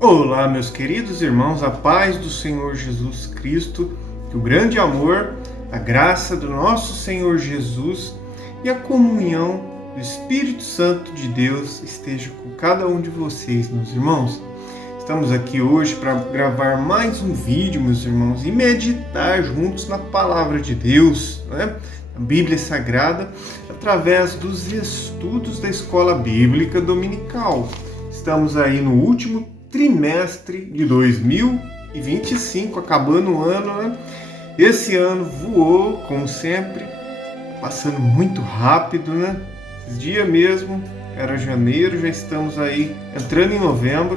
Olá, meus queridos irmãos, a paz do Senhor Jesus Cristo, que o grande amor, a graça do nosso Senhor Jesus e a comunhão do Espírito Santo de Deus esteja com cada um de vocês, meus irmãos. Estamos aqui hoje para gravar mais um vídeo, meus irmãos, e meditar juntos na Palavra de Deus, né? A Bíblia Sagrada, através dos estudos da Escola Bíblica Dominical. Estamos aí no último trimestre de 2025, acabando o ano, né? Esse ano voou, como sempre, passando muito rápido, né? Esses dias mesmo, era janeiro, já estamos aí entrando em novembro,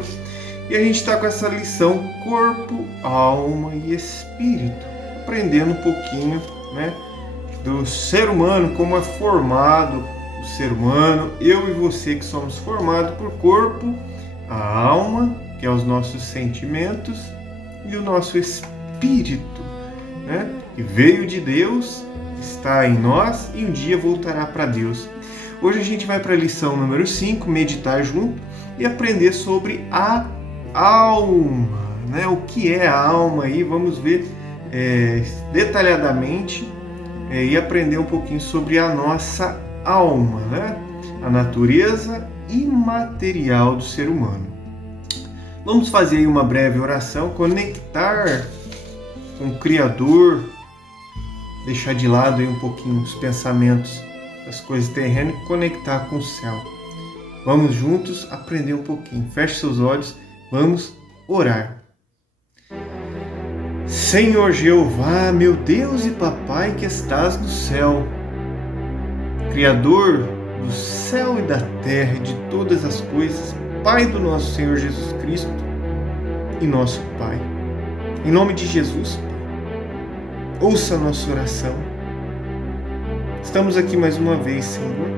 e a gente está com essa lição corpo, alma e espírito, aprendendo um pouquinho, né, do ser humano, como é formado o ser humano, eu e você que somos formados por corpo, a alma, que é os nossos sentimentos, e o nosso espírito, né? Que veio de Deus, está em nós e um dia voltará para Deus. Hoje a gente vai para a lição número 5, meditar junto e aprender sobre a alma, né? O que é a alma aí, vamos ver detalhadamente e aprender um pouquinho sobre a nossa alma, né? A natureza imaterial do ser humano. Vamos fazer aí uma breve oração, conectar com o Criador, deixar de lado aí um pouquinho os pensamentos das coisas terrenas e conectar com o céu. Vamos juntos aprender um pouquinho. Feche seus olhos, vamos orar. Senhor Jeová, meu Deus e Papai que estás no céu, Criador do céu e da terra e de todas as coisas, Pai do nosso Senhor Jesus Cristo e nosso Pai. Em nome de Jesus, Pai, ouça a nossa oração. Estamos aqui mais uma vez, Senhor,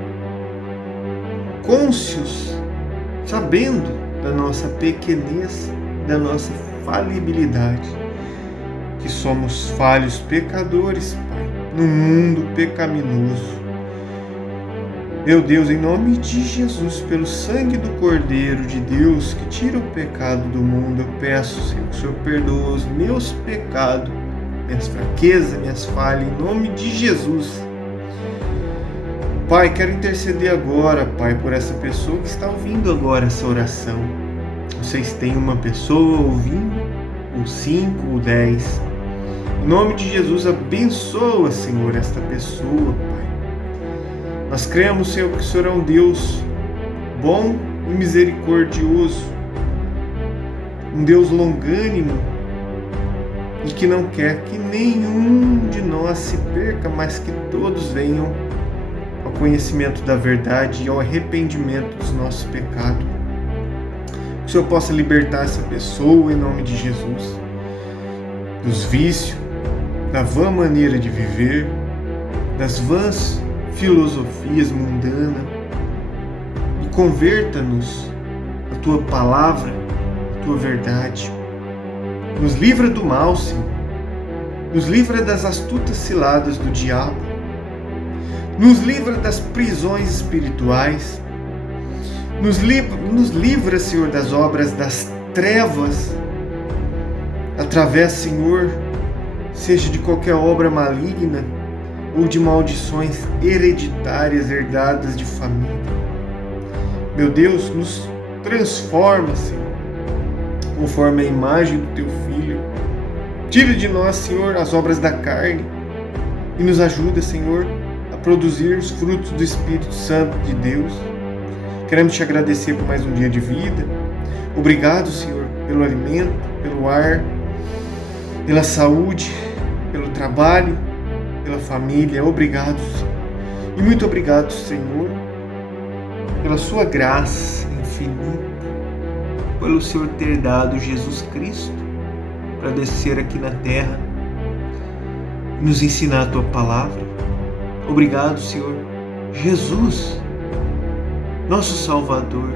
cônscios, sabendo da nossa pequenez, da nossa falibilidade, que somos falhos pecadores, Pai, num mundo pecaminoso. Meu Deus, em nome de Jesus, pelo sangue do Cordeiro de Deus que tira o pecado do mundo, eu peço, Senhor, que o Senhor perdoe os meus pecados, minhas fraquezas, minhas falhas, em nome de Jesus. Pai, quero interceder agora, Pai, por essa pessoa que está ouvindo agora essa oração. Vocês têm uma pessoa ouvindo, ou 5, ou 10. Em nome de Jesus, abençoa, Senhor, esta pessoa, Pai. Nós cremos, Senhor, que o Senhor é um Deus bom e misericordioso, um Deus longânimo e que não quer que nenhum de nós se perca, mas que todos venham ao conhecimento da verdade e ao arrependimento dos nossos pecados. Que o Senhor possa libertar essa pessoa em nome de Jesus, dos vícios, da vã maneira de viver, das vãs filosofias mundanas, e converta-nos a Tua palavra, a Tua verdade. Nos livra do mal, Senhor. Nos livra das astutas ciladas do diabo. Nos livra das prisões espirituais. Nos livra, Senhor, das obras das trevas. Através, Senhor, seja de qualquer obra maligna ou de maldições hereditárias herdadas de família. Meu Deus, nos transforma, Senhor, conforme a imagem do Teu Filho. Tira de nós, Senhor, as obras da carne e nos ajuda, Senhor, a produzir os frutos do Espírito Santo de Deus. Queremos Te agradecer por mais um dia de vida. Obrigado, Senhor, pelo alimento, pelo ar, pela saúde, pelo trabalho, pela família. Obrigado, Senhor. E muito obrigado, Senhor, pela Sua graça infinita, pelo Senhor ter dado Jesus Cristo para descer aqui na terra e nos ensinar a Tua palavra. Obrigado, Senhor Jesus, nosso Salvador.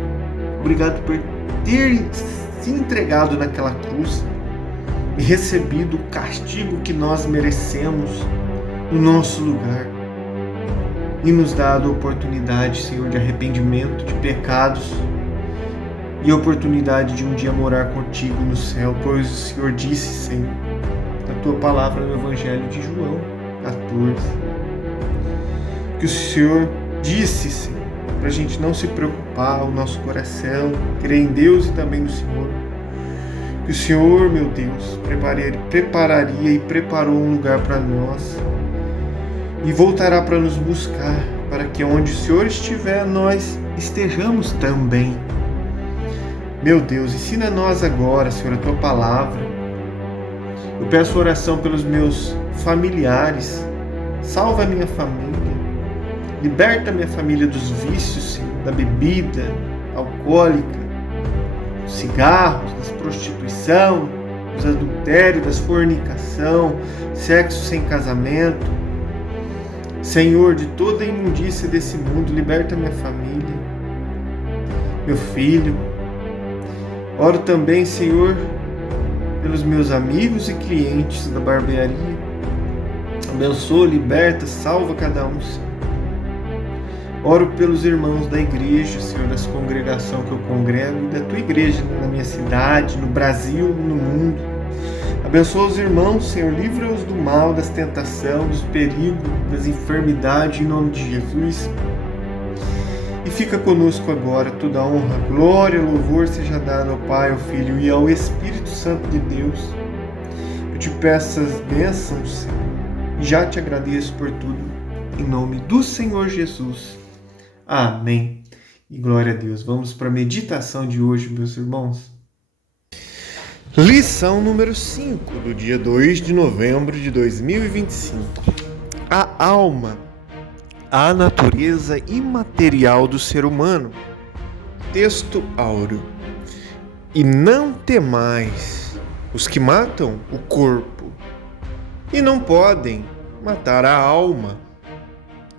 Obrigado por ter se entregado naquela cruz e recebido o castigo que nós merecemos no nosso lugar, e nos dado a oportunidade, Senhor, de arrependimento de pecados e a oportunidade de um dia morar contigo no céu, pois o Senhor disse, Senhor, na tua palavra no Evangelho de João 14, que o Senhor disse, Senhor, para a gente não se preocupar, o nosso coração, crer em Deus e também no Senhor, que o Senhor, meu Deus, prepararia e preparou um lugar para nós e voltará para nos buscar, para que onde o Senhor estiver, nós estejamos também. Meu Deus, ensina a nós agora, Senhor, a tua palavra. Eu peço oração pelos meus familiares, salva a minha família, liberta a minha família dos vícios, Senhor, da bebida alcoólica, dos cigarros, da prostituição, dos adultérios, das fornicação, sexo sem casamento. Senhor, de toda a imundícia desse mundo, liberta a minha família, meu filho. Oro também, Senhor, pelos meus amigos e clientes da barbearia. Abençoa, liberta, salva cada um, Senhor. Oro pelos irmãos da igreja, Senhor, das congregações que eu congrego, e da tua igreja na minha cidade, no Brasil, no mundo. Abençoa os irmãos, Senhor, livra-os do mal, das tentações, dos perigos, das enfermidades, em nome de Jesus. E fica conosco agora, toda honra, glória, louvor seja dado ao Pai, ao Filho e ao Espírito Santo de Deus. Eu te peço as bênçãos, Senhor, e já te agradeço por tudo, em nome do Senhor Jesus. Amém. E glória a Deus. Vamos para a meditação de hoje, meus irmãos. Lição número 5, do dia 2 de novembro de 2025. A alma, a natureza imaterial do ser humano. Texto áureo. E não temais os que matam o corpo, e não podem matar a alma.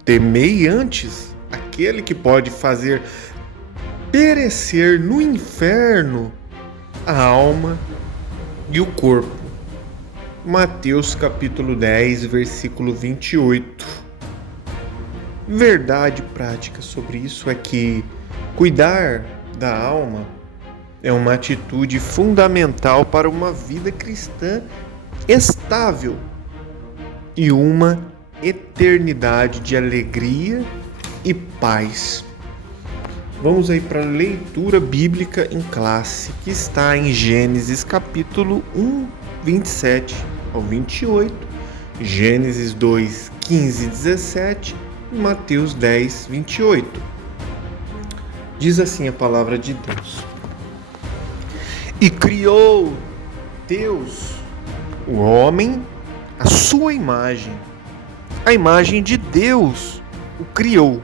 Temei antes aquele que pode fazer perecer no inferno a alma e o corpo. Mateus capítulo 10, versículo 28. Verdade prática sobre isso é que cuidar da alma é uma atitude fundamental para uma vida cristã estável e uma eternidade de alegria e paz. Vamos aí para a leitura bíblica em classe, que está em Gênesis capítulo 1, 27 ao 28, Gênesis 2, 15 e 17 e Mateus 10, 28. Diz assim a palavra de Deus. E criou Deus o homem à sua imagem. A imagem de Deus o criou,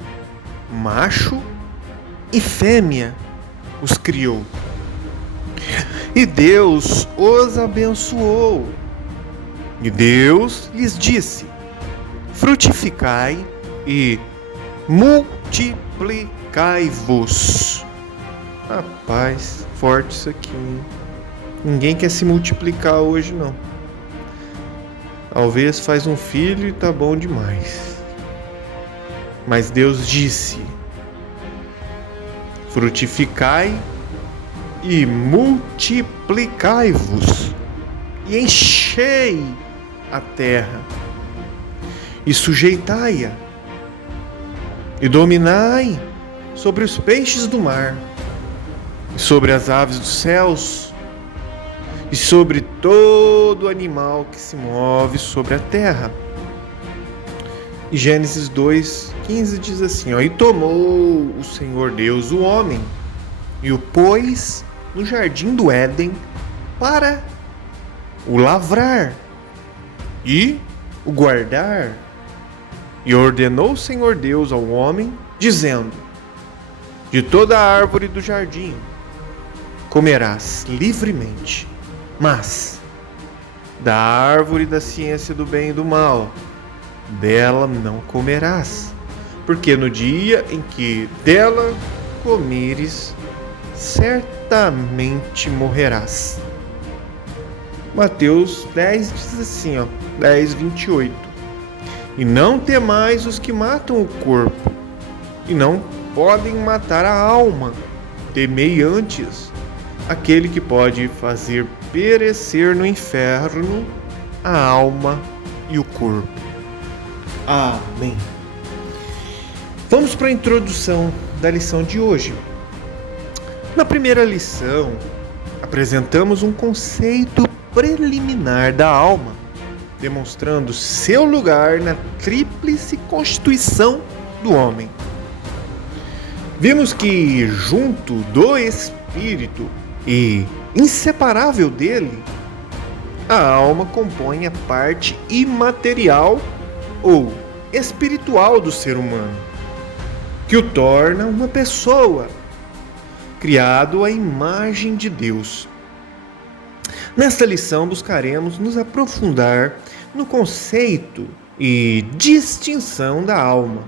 macho e fêmea os criou. E Deus os abençoou. E Deus lhes disse: frutificai e multiplicai-vos. Rapaz, forte isso aqui, hein? Ninguém quer se multiplicar hoje, não. Talvez faz um filho e tá bom demais. Mas Deus disse: frutificai e multiplicai-vos, e enchei a terra, e sujeitai-a, e dominai sobre os peixes do mar, e sobre as aves dos céus, e sobre todo animal que se move sobre a terra. E Gênesis 2:15 diz assim, e tomou o Senhor Deus o homem, e o pôs no jardim do Éden para o lavrar e o guardar. E ordenou o Senhor Deus ao homem, dizendo: de toda a árvore do jardim comerás livremente, mas da árvore da ciência do bem e do mal, dela não comerás, porque no dia em que dela comeres, certamente morrerás. Mateus 10 diz assim, 10:28. E não temais os que matam o corpo, e não podem matar a alma. Temei antes aquele que pode fazer perecer no inferno a alma e o corpo. Amém. Vamos para a introdução da lição de hoje. Na primeira lição, apresentamos um conceito preliminar da alma, demonstrando seu lugar na tríplice constituição do homem. Vimos que, junto do espírito e inseparável dele, a alma compõe a parte imaterial ou espiritual do ser humano, que o torna uma pessoa, criado à imagem de Deus. Nesta lição buscaremos nos aprofundar no conceito e distinção da alma,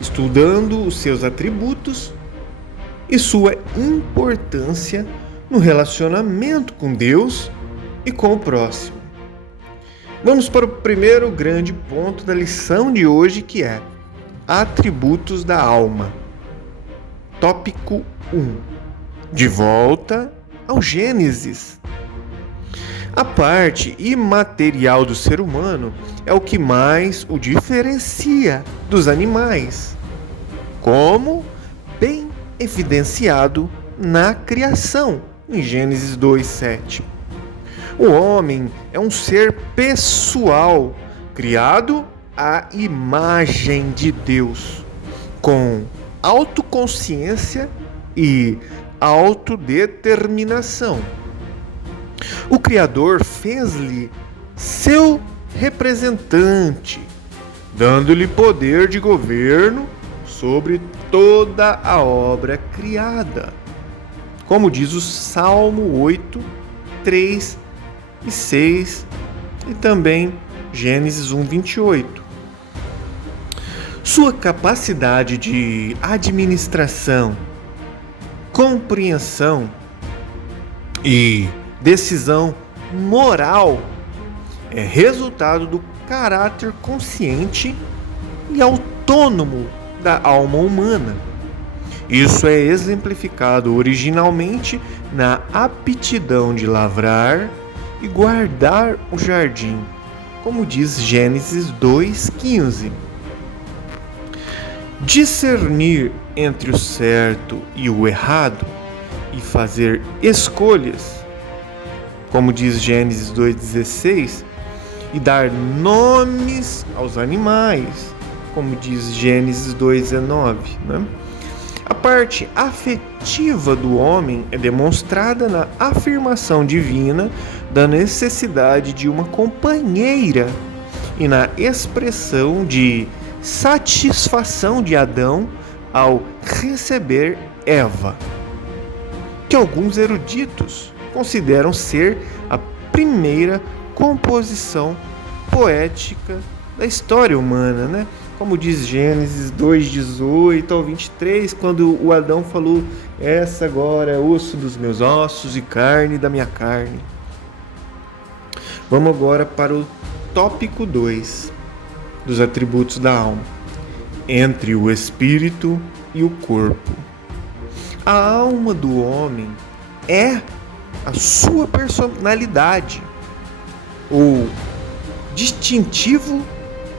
estudando os seus atributos e sua importância no relacionamento com Deus e com o próximo. Vamos para o primeiro grande ponto da lição de hoje, que é atributos da alma. Tópico 1. De volta ao Gênesis. A parte imaterial do ser humano é o que mais o diferencia dos animais, como bem evidenciado na criação, em Gênesis 2:7. O homem é um ser pessoal, criado à imagem de Deus, com autoconsciência e autodeterminação. O Criador fez-lhe seu representante, dando-lhe poder de governo sobre toda a obra criada, como diz o Salmo 8, 3 e 6 e também Gênesis 1:28. Sua capacidade de administração, compreensão e decisão moral é resultado do caráter consciente e autônomo da alma humana. Isso é exemplificado originalmente na aptidão de lavrar e guardar o jardim, como diz Gênesis 2:15. Discernir entre o certo e o errado e fazer escolhas, como diz Gênesis 2:16, e dar nomes aos animais, como diz Gênesis 2:19. A parte afetiva do homem é demonstrada na afirmação divina da necessidade de uma companheira e na expressão de satisfação de Adão ao receber Eva, que alguns eruditos consideram ser a primeira composição poética da história humana, Como diz Gênesis 2:18 ao 23, quando o Adão falou: essa agora é osso dos meus ossos e carne da minha carne. Vamos agora para o tópico 2 dos atributos da alma, entre o espírito e o corpo. A alma do homem é a sua personalidade, ou distintivo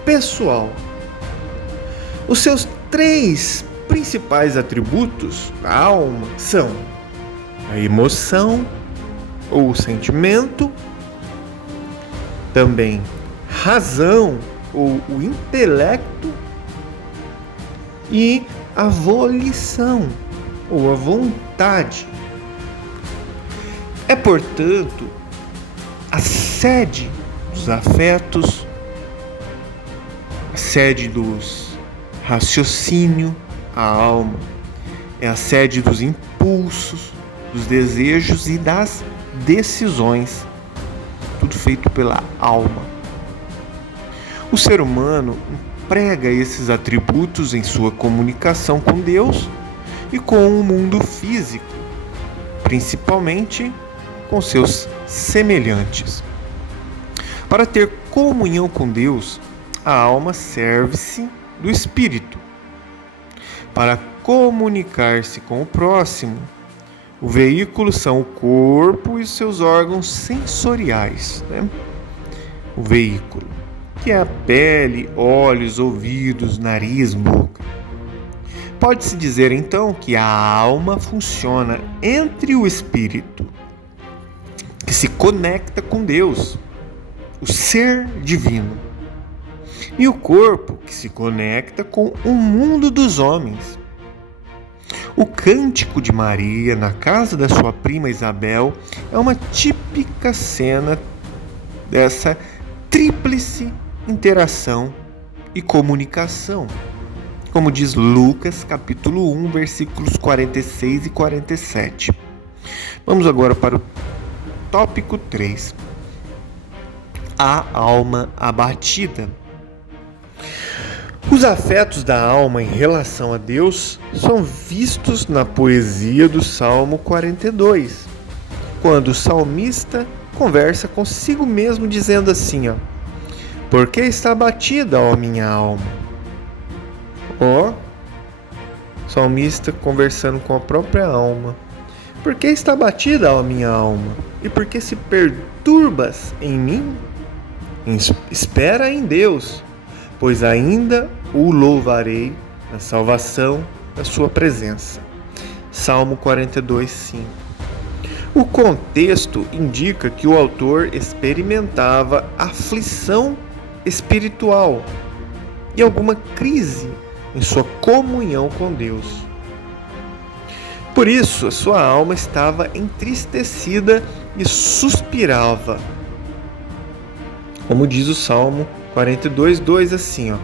pessoal. Os seus 3 principais atributos da alma são a emoção ou sentimento, também razão ou o intelecto e a volição ou a vontade. É, portanto, a sede dos afetos, a sede dos raciocínio, a alma, é a sede dos impulsos, dos desejos e das decisões, tudo feito pela alma. O ser humano emprega esses atributos em sua comunicação com Deus e com o mundo físico, principalmente com seus semelhantes. Para ter comunhão com Deus, a alma serve-se do espírito. Para comunicar-se com o próximo, O veículo são o corpo e seus órgãos sensoriais, né? O veículo, que é a pele, olhos, ouvidos, nariz, boca. Pode-se dizer então que a alma funciona entre o espírito, que se conecta com Deus, o ser divino, e o corpo, que se conecta com o mundo dos homens. O cântico de Maria na casa da sua prima Isabel é uma típica cena dessa tríplice interação e comunicação, como diz Lucas, capítulo 1, versículos 46 e 47. Vamos agora para o tópico 3. A alma abatida. Os afetos da alma em relação a Deus são vistos na poesia do Salmo 42, quando o salmista conversa consigo mesmo dizendo assim, por que está abatida, ó minha alma? Salmista conversando com a própria alma. Por que está abatida, ó minha alma? E por que se perturbas em mim? Espera em Deus, pois ainda o louvarei na salvação da sua presença. Salmo 42, 5. O contexto indica que o autor experimentava aflição espiritual e alguma crise em sua comunhão com Deus. Por isso, a sua alma estava entristecida e suspirava. Como diz o Salmo 42, 2, assim,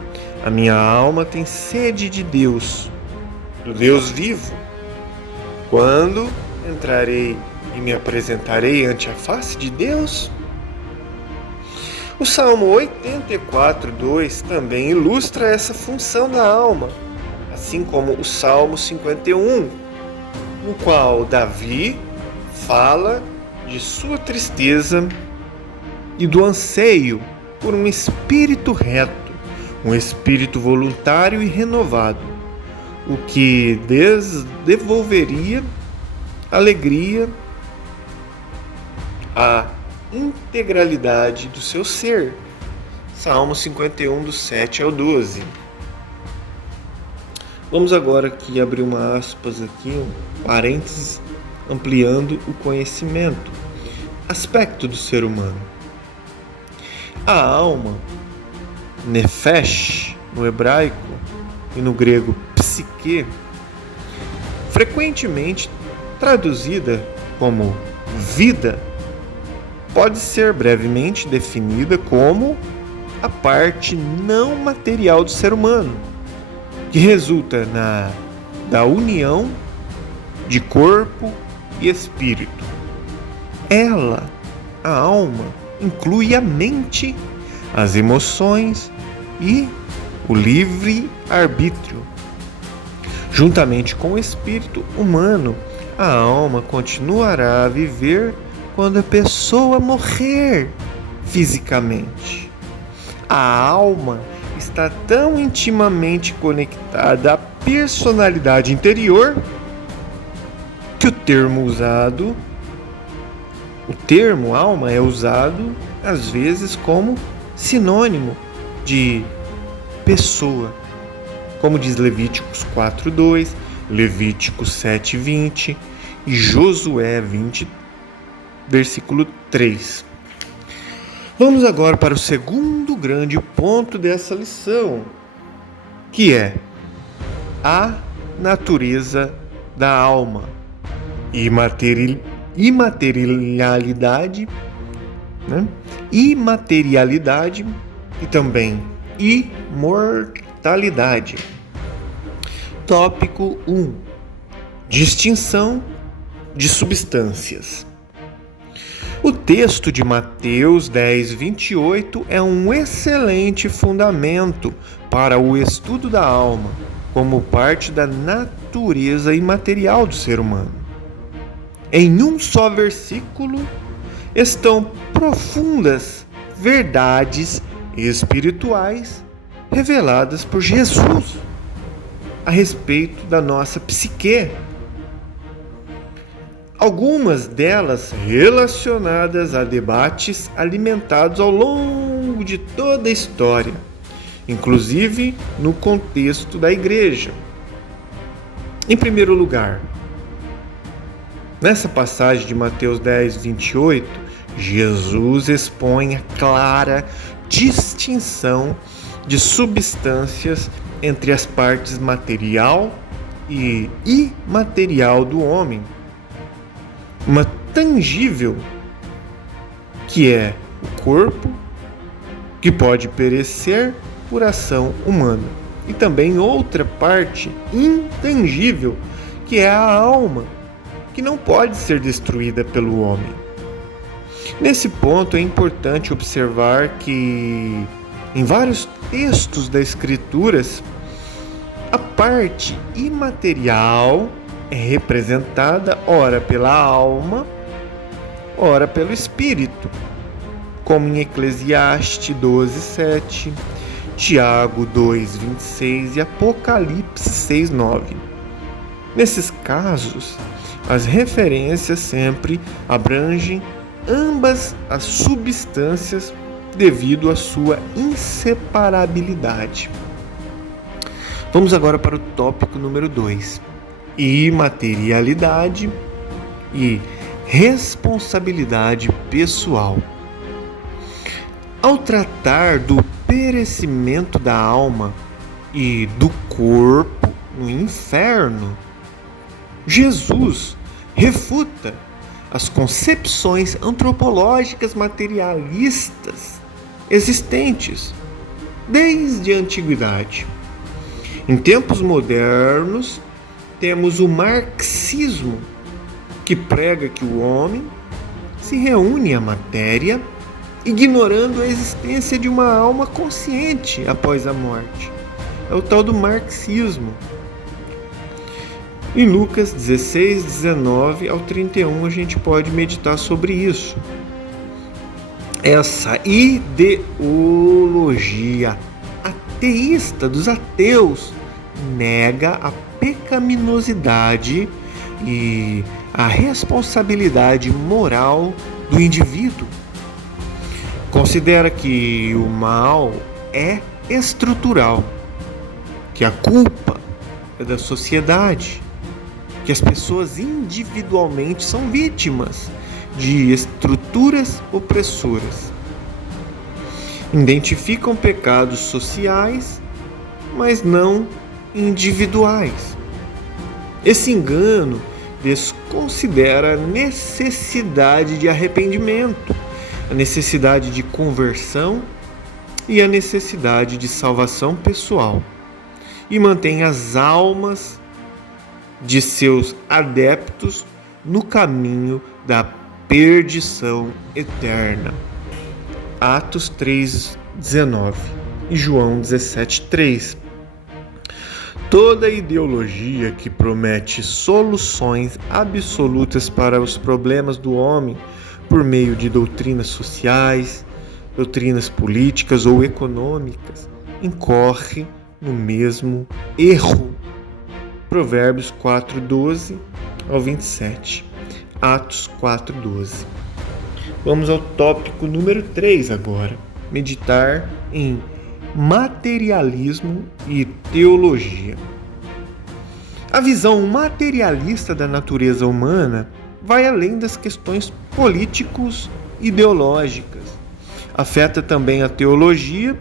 a minha alma tem sede de Deus, do Deus vivo. Quando entrarei e me apresentarei ante a face de Deus? O Salmo 84, 2 também ilustra essa função da alma, assim como o Salmo 51, no qual Davi fala de sua tristeza e do anseio por um espírito reto, um espírito voluntário e renovado, o que devolveria alegria à integralidade do seu ser. Salmo 51, do 7 ao 12. Vamos agora aqui abrir uma aspas aqui, um parênteses, ampliando o conhecimento. Aspecto do ser humano. A alma, nefesh, no hebraico, e no grego psique, frequentemente traduzida como vida, pode ser brevemente definida como a parte não material do ser humano, que resulta da união de corpo e espírito. Ela, a alma, inclui a mente, as emoções e o livre-arbítrio. Juntamente com o espírito humano, a alma continuará a viver quando a pessoa morrer fisicamente. A alma está tão intimamente conectada à personalidade interior que o termo alma é usado às vezes como sinônimo de pessoa, como diz Levíticos 4:2, Levíticos 7:20 e Josué 20, versículo 3. Vamos agora para o segundo grande ponto dessa lição, que é a natureza da alma, imaterialidade, imaterialidade e também imortalidade. Tópico 1. Distinção de substâncias. O texto de Mateus 10:28 é um excelente fundamento para o estudo da alma, como parte da natureza imaterial do ser humano. Em um só versículo estão profundas verdades espirituais reveladas por Jesus a respeito da nossa psique. algumas delas relacionadas a debates alimentados ao longo de toda a história, inclusive no contexto da igreja. Em primeiro lugar, nessa passagem de Mateus 10, 28, Jesus expõe a clara distinção de substâncias entre as partes material e imaterial do homem. Uma tangível, que é o corpo, que pode perecer por ação humana, e também outra parte intangível, que é a alma, que não pode ser destruída pelo homem. Nesse ponto é importante observar que em vários textos das Escrituras a parte imaterial é representada ora pela alma, ora pelo espírito, como em Eclesiastes 12:7, Tiago 2:26 e Apocalipse 6:9. Nesses casos, as referências sempre abrangem ambas as substâncias devido à sua inseparabilidade. Vamos agora para o tópico número 2. Imaterialidade e responsabilidade pessoal. Ao tratar do perecimento da alma e do corpo no inferno, Jesus refuta as concepções antropológicas materialistas existentes desde a antiguidade. Em tempos modernos, temos o marxismo, que prega que o homem se reúne à matéria, ignorando a existência de uma alma consciente após a morte. É o tal do marxismo. Em Lucas 16, 19 ao 31, a gente pode meditar sobre isso. Essa ideologia ateísta dos ateus nega a pecaminosidade e a responsabilidade moral do indivíduo. Considera que o mal é estrutural, que a culpa é da sociedade, que as pessoas individualmente são vítimas de estruturas opressoras. Identificam pecados sociais, mas não individuais. Esse engano desconsidera a necessidade de arrependimento, a necessidade de conversão e a necessidade de salvação pessoal, e mantém as almas de seus adeptos no caminho da perdição eterna. Atos 3:19 e João 17:3. Toda ideologia que promete soluções absolutas para os problemas do homem por meio de doutrinas sociais, doutrinas políticas ou econômicas incorre no mesmo erro. Provérbios 4:12 ao 27. Atos 4:12. Vamos ao tópico número 3 agora. Meditar em materialismo e teologia. A visão materialista da natureza humana vai além das questões políticos-ideológicas. Afeta também a teologia,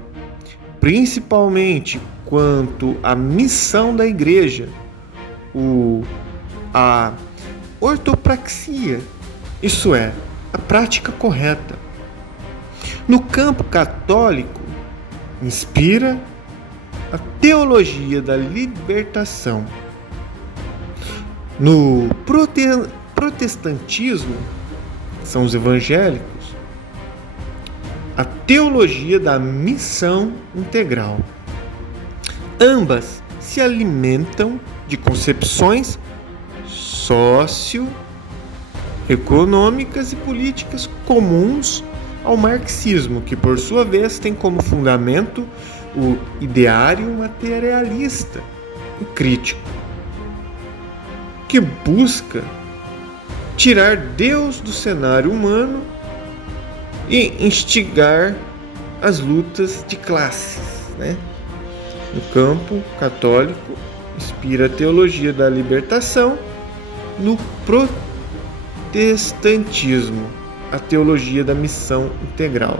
principalmente quanto à missão da igreja, a ortopraxia, isso é, a prática correta. No campo católico, inspira a teologia da libertação. No protestantismo, são os evangélicos, a teologia da missão integral. Ambas se alimentam de concepções socioeconômicas e políticas comuns ao marxismo, que por sua vez tem como fundamento o ideário materialista, o crítico, que busca tirar Deus do cenário humano e instigar as lutas de classes, né? No campo católico, inspira a teologia da libertação. No protestantismo, a teologia da missão integral.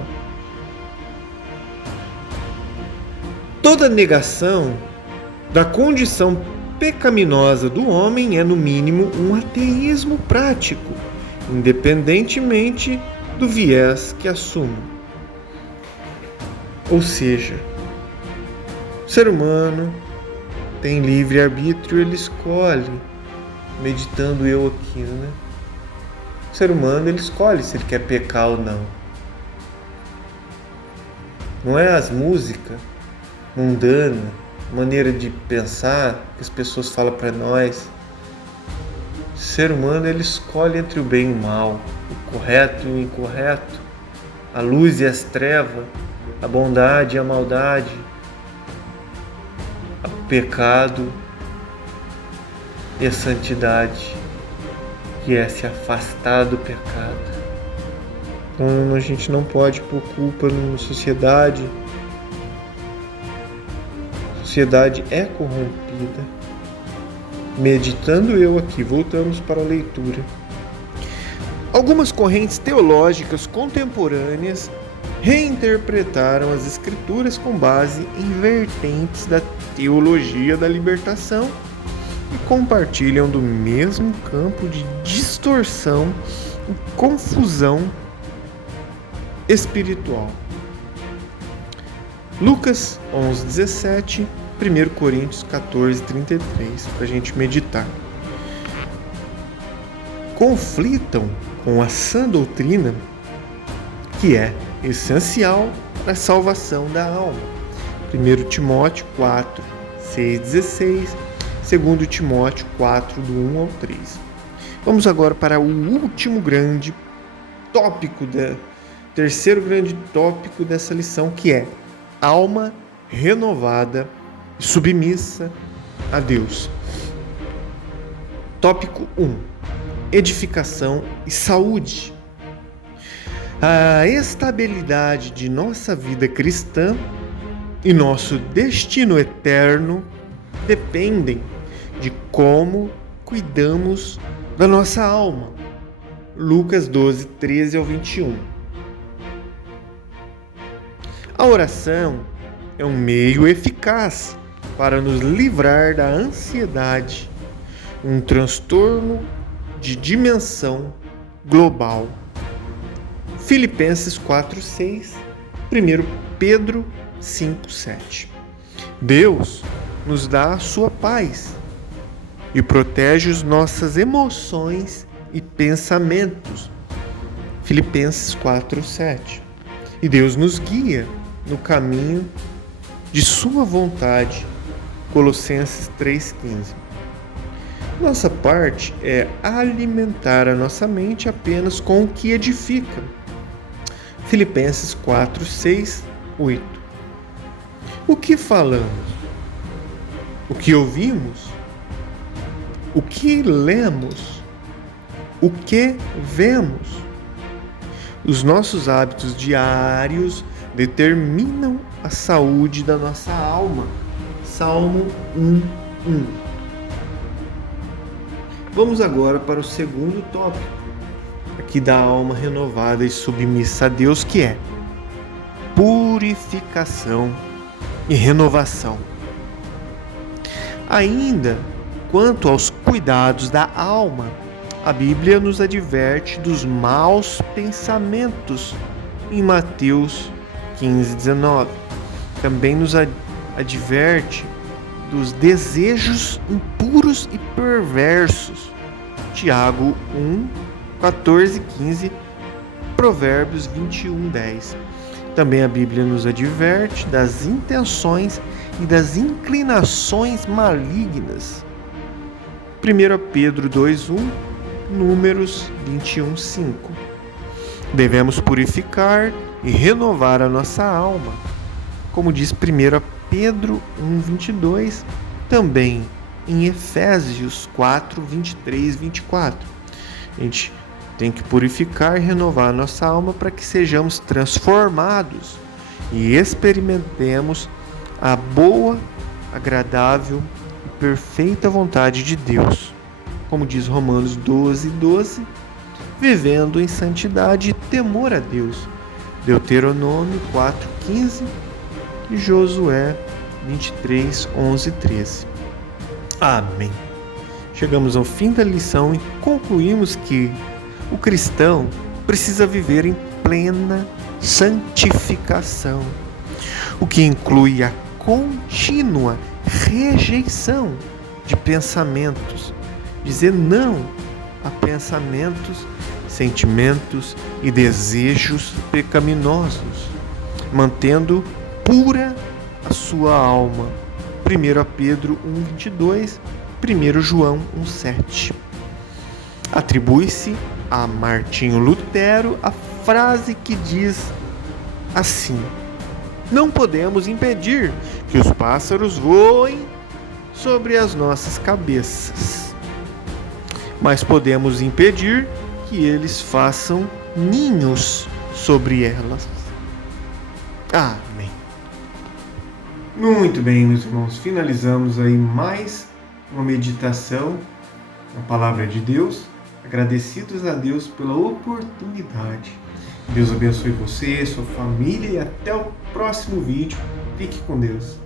Toda negação da condição pecaminosa do homem é, no mínimo, um ateísmo prático, independentemente do viés que assuma. Ou seja, o ser humano tem livre-arbítrio, ele escolhe, meditando eu aqui, né? O ser humano, ele escolhe se ele quer pecar ou não. Não é as músicas mundanas, maneira de pensar que as pessoas falam para nós. O ser humano, ele escolhe entre o bem e o mal, o correto e o incorreto, a luz e as trevas, a bondade e a maldade, o pecado e a santidade, que é se afastar do pecado. Então a gente não pode pôr culpa na sociedade. A sociedade é corrompida. Meditando eu aqui, voltamos para a leitura. Algumas correntes teológicas contemporâneas reinterpretaram as Escrituras com base em vertentes da teologia da libertação e compartilham do mesmo campo de distorção e confusão espiritual. Lucas 11:17, 1 Coríntios 14:33, para a gente meditar. Conflitam com a sã doutrina, que é essencial para a salvação da alma. 1 Timóteo 4:6-16, 2 Timóteo 4, do 1 ao 3. Vamos agora para o último grande tópico, terceiro grande tópico dessa lição, que é alma renovada e submissa a Deus. Tópico 1. Edificação e saúde. A estabilidade de nossa vida cristã e nosso destino eterno dependem de como cuidamos da nossa alma. Lucas 12:13-21. A oração é um meio eficaz para nos livrar da ansiedade, um transtorno de dimensão global. Filipenses 4:6, 1 Pedro 5:7. Deus nos dá a sua paz e protege as nossas emoções e pensamentos. Filipenses 4:7. E Deus nos guia no caminho de sua vontade. Colossenses 3:15. Nossa parte é alimentar a nossa mente apenas com o que edifica. Filipenses 4:6-8. O que falamos? O que ouvimos? O que lemos? O que vemos? Os nossos hábitos diários determinam a saúde da nossa alma. Salmo 1:1. Vamos agora para o segundo tópico, aqui da alma renovada e submissa a Deus, que é purificação e renovação. Ainda quanto aos cuidados da alma, a Bíblia nos adverte dos maus pensamentos em Mateus 15:19. Também nos adverte dos desejos impuros e perversos. Tiago 1:14-15, Provérbios 21:10. Também a Bíblia nos adverte das intenções e das inclinações malignas. 1 Pedro 2:1, Números 21:5. Devemos purificar e renovar a nossa alma, como diz 1 Pedro 1:22, também em Efésios 4:23-24. A gente tem que purificar e renovar a nossa alma para que sejamos transformados e experimentemos a boa, agradável e perfeita vontade de Deus. Como diz Romanos 12:12, vivendo em santidade e temor a Deus. Deuteronômio 4:15 e Josué 23:11-13. Amém. Chegamos ao fim da lição e concluímos que o cristão precisa viver em plena santificação, o que inclui a contínua rejeição de pensamentos, dizer não a pensamentos, sentimentos e desejos pecaminosos, mantendo pura a sua alma. 1 Pedro 1:22, 1 João 1:7. Atribui-se a Martinho Lutero a frase que diz assim: não podemos impedir que os pássaros voem sobre as nossas cabeças, mas podemos impedir que eles façam ninhos sobre elas. Amém. Muito bem, meus irmãos, finalizamos aí mais uma meditação na Palavra de Deus, agradecidos a Deus pela oportunidade. Deus abençoe você, sua família e até o próximo vídeo. Fique com Deus.